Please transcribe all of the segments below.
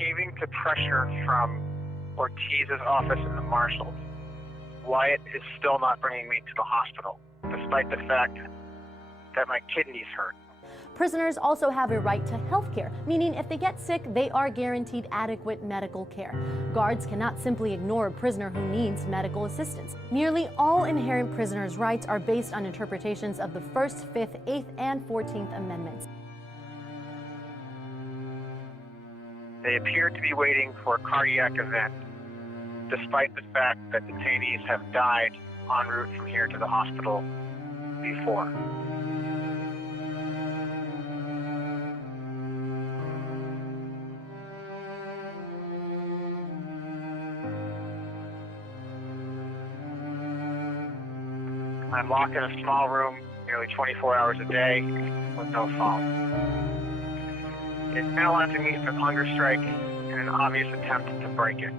caving to pressure from Ortiz's office and the marshals, Wyatt is still not bringing me to the hospital, despite the fact that my kidneys hurt. Prisoners also have a right to health care, meaning if they get sick, they are guaranteed adequate medical care. Guards cannot simply ignore a prisoner who needs medical assistance. Nearly all inherent prisoners' rights are based on interpretations of the 1st, 5th, 8th, and 14th Amendments. They appear to be waiting for a cardiac event, despite the fact that detainees have died en route from here to the hospital before. I'm locked in a small room nearly 24 hours a day with no phone. It's analyzing me for hunger strike in an obvious attempt to break it.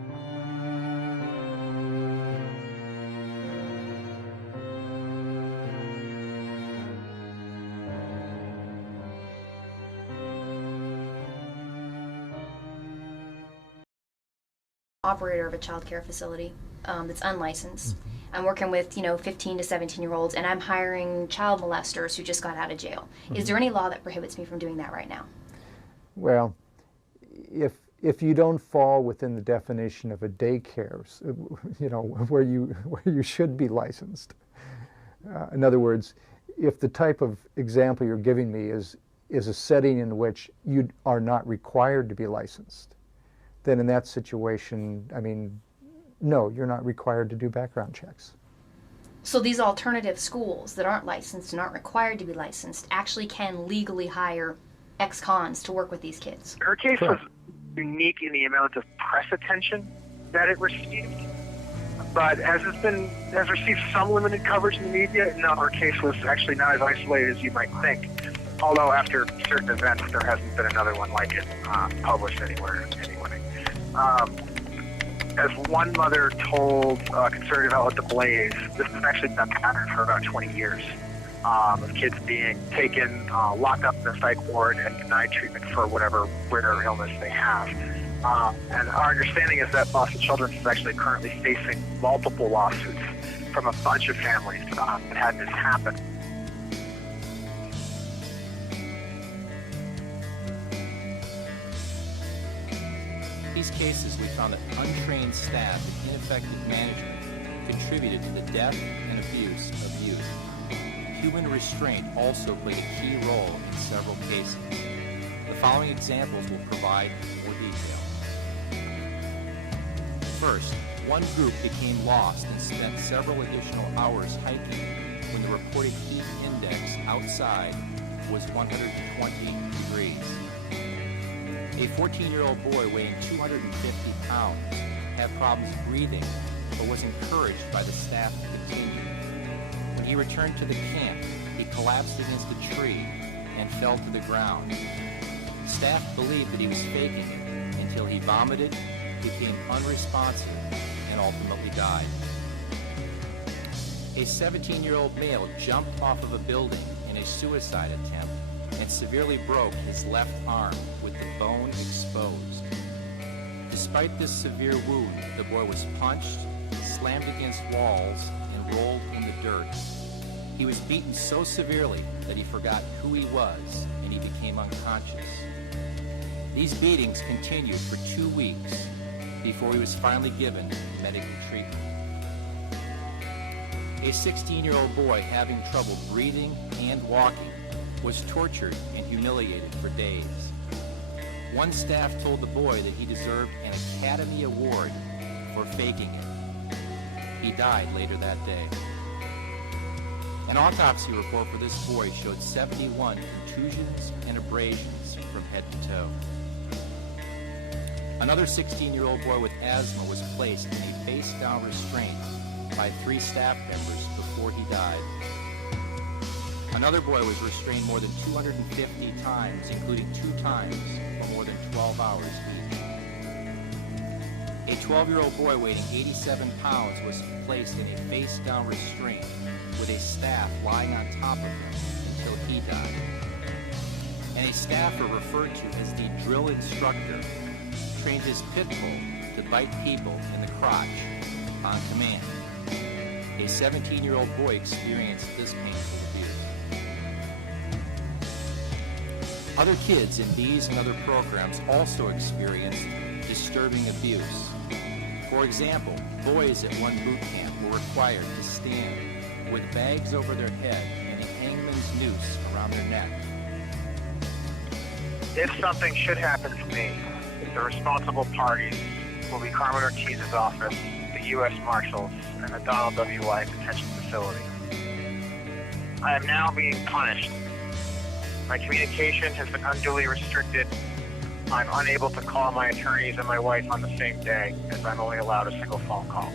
Operator of a child care facility that's unlicensed. I'm working with, 15 to 17-year-olds, and I'm hiring child molesters who just got out of jail. Is there any law that prohibits me from doing that right now? Well, if you don't fall within the definition of a daycare, where you should be licensed. In other words, if the type of example you're giving me is a setting in which you are not required to be licensed, then in that situation, no, you're not required to do background checks. So these alternative schools that aren't licensed and aren't required to be licensed actually can legally hire ex-cons to work with these kids? Her case was unique in the amount of press attention that it received, but has received some limited coverage in the media. No, her case was actually not as isolated as you might think, although after certain events there hasn't been another one like it published anywhere anyway. As one mother told conservative outlet The Blaze, this has actually been a pattern for about 20 years of kids being taken, locked up in the psych ward and denied treatment for whatever rare illness they have. And our understanding is that Boston Children's is actually currently facing multiple lawsuits from a bunch of families that had this happen. In these cases, we found that untrained staff and ineffective management contributed to the death and abuse of youth. Human restraint also played a key role in several cases. The following examples will provide more detail. First, one group became lost and spent several additional hours hiking when the reported heat index outside was 120 degrees. A 14-year-old boy weighing 250 pounds had problems breathing, but was encouraged by the staff to continue. When he returned to the camp, he collapsed against a tree and fell to the ground. Staff believed that he was faking it until he vomited, became unresponsive, and ultimately died. A 17-year-old male jumped off of a building in a suicide attempt and severely broke his left arm with the bone exposed. Despite this severe wound, the boy was punched, slammed against walls, and rolled in the dirt. He was beaten so severely that he forgot who he was and he became unconscious. These beatings continued for 2 weeks before he was finally given medical treatment. A 16-year-old boy having trouble breathing and walking was tortured and humiliated for days. One staff told the boy that he deserved an Academy Award for faking it. He died later that day. An autopsy report for this boy showed 71 contusions and abrasions from head to toe. Another 16-year-old boy with asthma was placed in a face-down restraint by 3 staff members before he died. Another boy was restrained more than 250 times, including 2 times for more than 12 hours each. A 12-year-old boy weighing 87 pounds was placed in a face-down restraint with a staff lying on top of him until he died. And a staffer referred to as the drill instructor trained his pit bull to bite people in the crotch on command. A 17-year-old boy experienced this painful abuse. Other kids in these and other programs also experienced disturbing abuse. For example, boys at one boot camp were required to stand with bags over their head and a hangman's noose around their neck. If something should happen to me, the responsible parties will be Carmen Ortiz's office, the U.S. Marshals, and the Donald W. White Detention Facility. I am now being punished. My communication has been unduly restricted. I'm unable to call my attorneys and my wife on the same day, as I'm only allowed a single phone call.